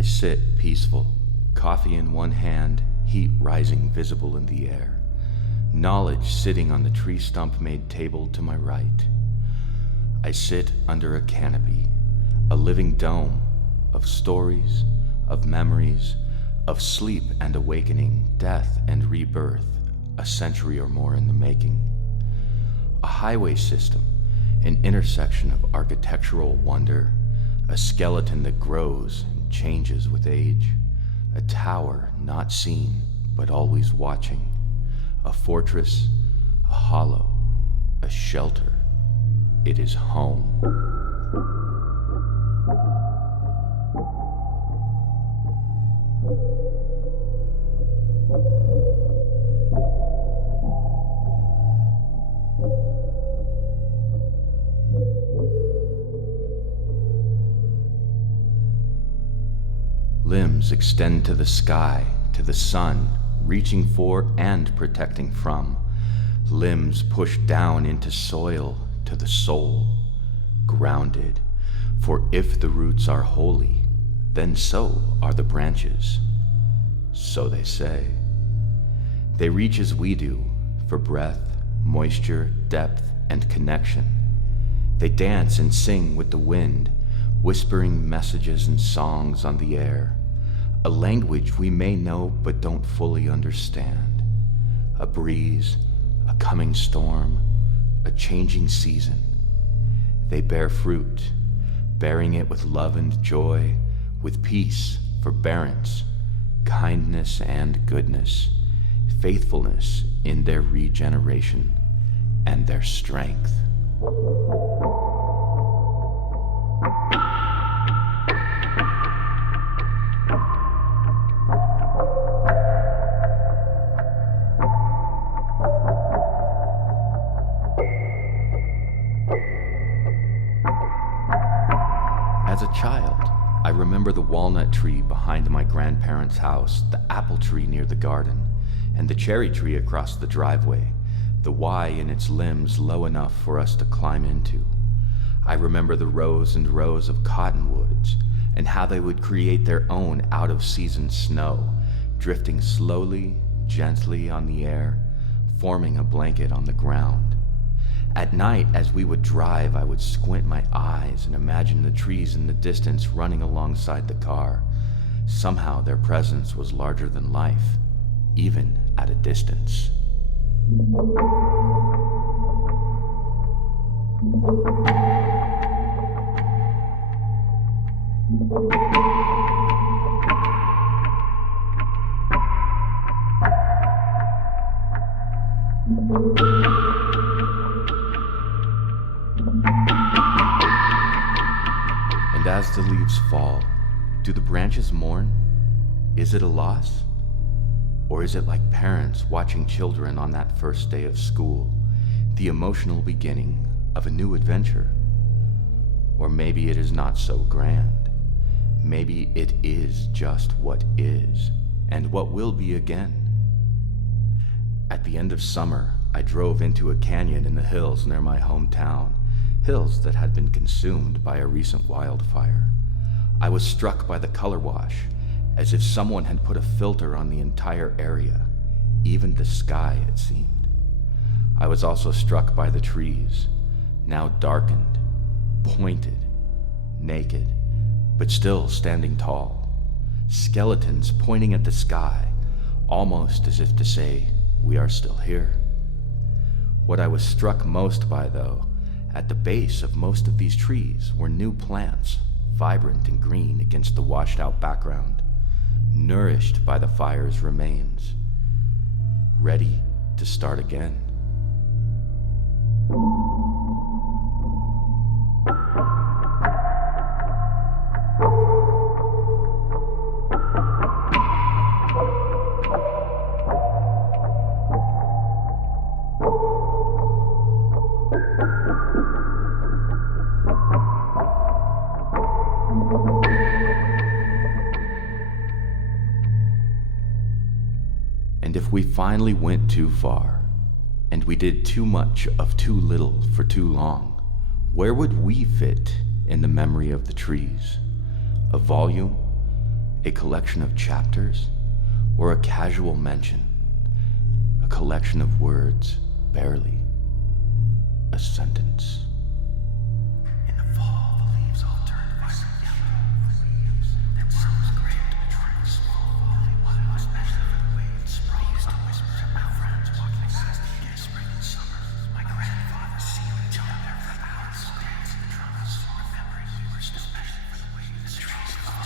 I sit peaceful, coffee in one hand, heat rising visible in the air, knowledge sitting on the tree stump-made table to my right. I sit under a canopy, a living dome of stories, of memories, of sleep and awakening, death and rebirth, a century or more in the making. A highway system, an intersection of architectural wonder, a skeleton that grows and changes with age, a tower not seen but always watching, a fortress, a hollow, a shelter. It is home. Limbs extend to the sky, to the sun, reaching for and protecting from. Limbs push down into soil, to the soul, grounded. For if the roots are holy, then so are the branches. So they say. They reach as we do, for breath, moisture, depth, and connection. They dance and sing with the wind, whispering messages and songs on the air. A language we may know but don't fully understand. A breeze, a coming storm, a changing season. They bear fruit, bearing it with love and joy, with peace, forbearance, kindness and goodness, faithfulness in their regeneration and their strength. As a child, I remember the walnut tree behind my grandparents' house, the apple tree near the garden, and the cherry tree across the driveway, the Y in its limbs low enough for us to climb into. I remember the rows and rows of cottonwoods, and how they would create their own out-of-season snow, drifting slowly, gently on the air, forming a blanket on the ground. At night, as we would drive, I would squint my eyes and imagine the trees in the distance running alongside the car. Somehow their presence was larger than life, even at a distance. And as the leaves fall, do the branches mourn? Is it a loss? Or is it like parents watching children on that first day of school, the emotional beginning of a new adventure? Or maybe it is not so grand. Maybe it is just what is, and what will be again. At the end of summer, I drove into a canyon in the hills near my hometown, hills that had been consumed by a recent wildfire. I was struck by the color wash, as if someone had put a filter on the entire area, even the sky, it seemed. I was also struck by the trees, now darkened, pointed, naked, but still standing tall, skeletons pointing at the sky, almost as if to say, we are still here. What I was struck most by, though, at the base of most of these trees were new plants, vibrant and green against the washed-out background, nourished by the fire's remains, ready to start again. And if we finally went too far, and we did too much of too little for too long, where would we fit in the memory of the trees? A volume? A collection of chapters, or a casual mention? A collection of words, barely a sentence. In the fall, the leaves all turn vibrant yellow. Their worms gray and turn small, especially for the way it sprawls. I used to whisper at my friends walking past to get spring and summer. My grandfather seemed to jump there for hours, days in the trunks, remembering we were especially for the way the trees fall.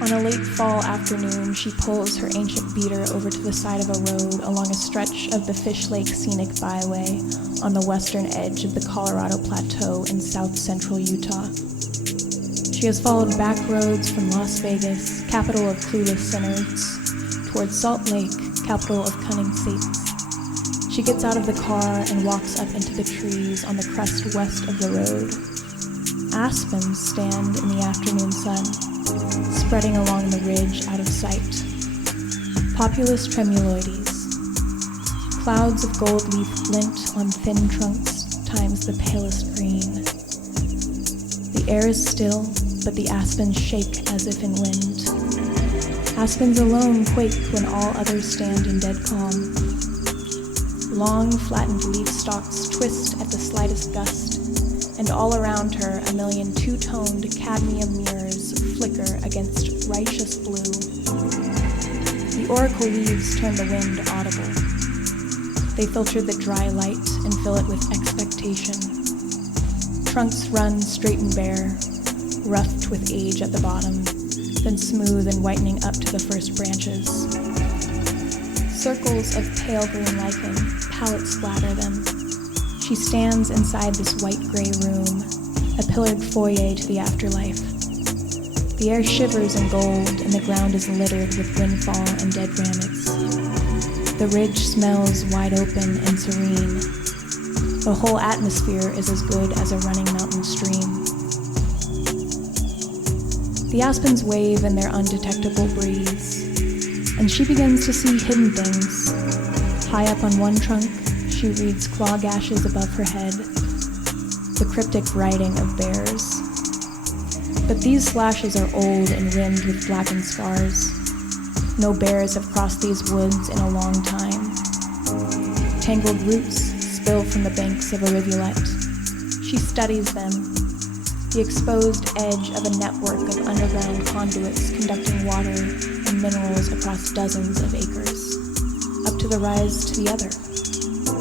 On a late fall afternoon, she pulls her ancient beater over to the side of a road along a stretch of the Fish Lake Scenic Byway on the western edge of the Colorado Plateau in south-central Utah. She has followed back roads from Las Vegas, capital of clueless sinners, towards Salt Lake, capital of cunning saints. She gets out of the car and walks up into the trees on the crest west of the road. Aspens stand in the afternoon sun, spreading along the ridge out of sight. Populus tremuloides. Clouds of gold leaf glint on thin trunks times the palest green. The air is still, but the aspens shake as if in wind. Aspens alone quake when all others stand in dead calm. Long, flattened leaf stalks twist at the slightest gust, and all around her a million two-toned cadmium mirrors flicker against righteous blue. The oracle leaves turn the wind audible. They filter the dry light and fill it with expectation. Trunks run straight and bare, roughed with age at the bottom, then smooth and whitening up to the first branches. Circles of pale green lichen, pallets splatter them. She stands inside this white-gray room, a pillared foyer to the afterlife. The air shivers in gold, and the ground is littered with windfall and dead rabbits. The ridge smells wide open and serene. The whole atmosphere is as good as a running mountain stream. The aspens wave in their undetectable breeze, and she begins to see hidden things. High up on one trunk, she reads claw gashes above her head, the cryptic writing of bears. But these slashes are old and rimmed with blackened scars. No bears have crossed these woods in a long time. Tangled roots spill from the banks of a rivulet. She studies them, the exposed edge of a network of underground conduits conducting water and minerals across dozens of acres, up to the rise to the other,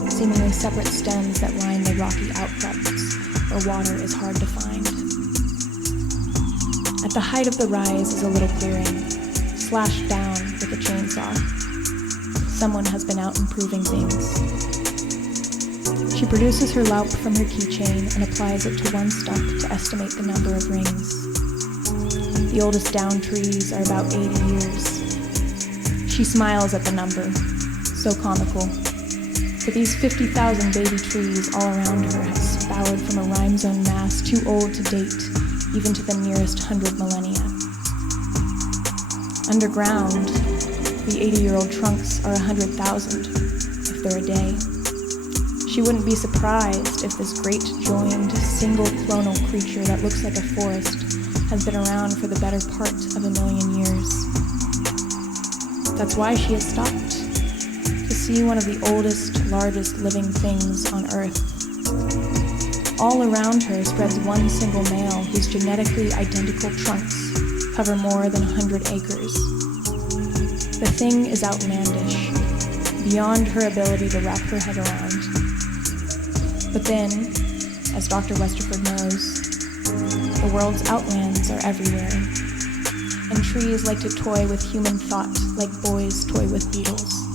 seemingly separate stems that line the rocky outcrops where water is hard to find. At the height of the rise is a little clearing, slashed down with a chainsaw. Someone has been out improving things. She produces her loup from her keychain and applies it to one stump to estimate the number of rings. The oldest down trees are about 80 years. She smiles at the number, so comical. For these 50,000 baby trees all around her have spoured from a rhyme zone mass too old to date, even to the nearest 100 millennia. Underground, the 80-year-old trunks are 100,000, if they're a day. She wouldn't be surprised if this great joined, single clonal creature that looks like a forest has been around for the better part of 1 million years. That's why she has stopped, to see one of the oldest, largest living things on Earth. All around her spreads one single male whose genetically identical trunks cover more than 100 acres. The thing is outlandish, beyond her ability to wrap her head around. But then, as Dr. Westerford knows, the world's outlands are everywhere, and trees like to toy with human thought like boys toy with beetles.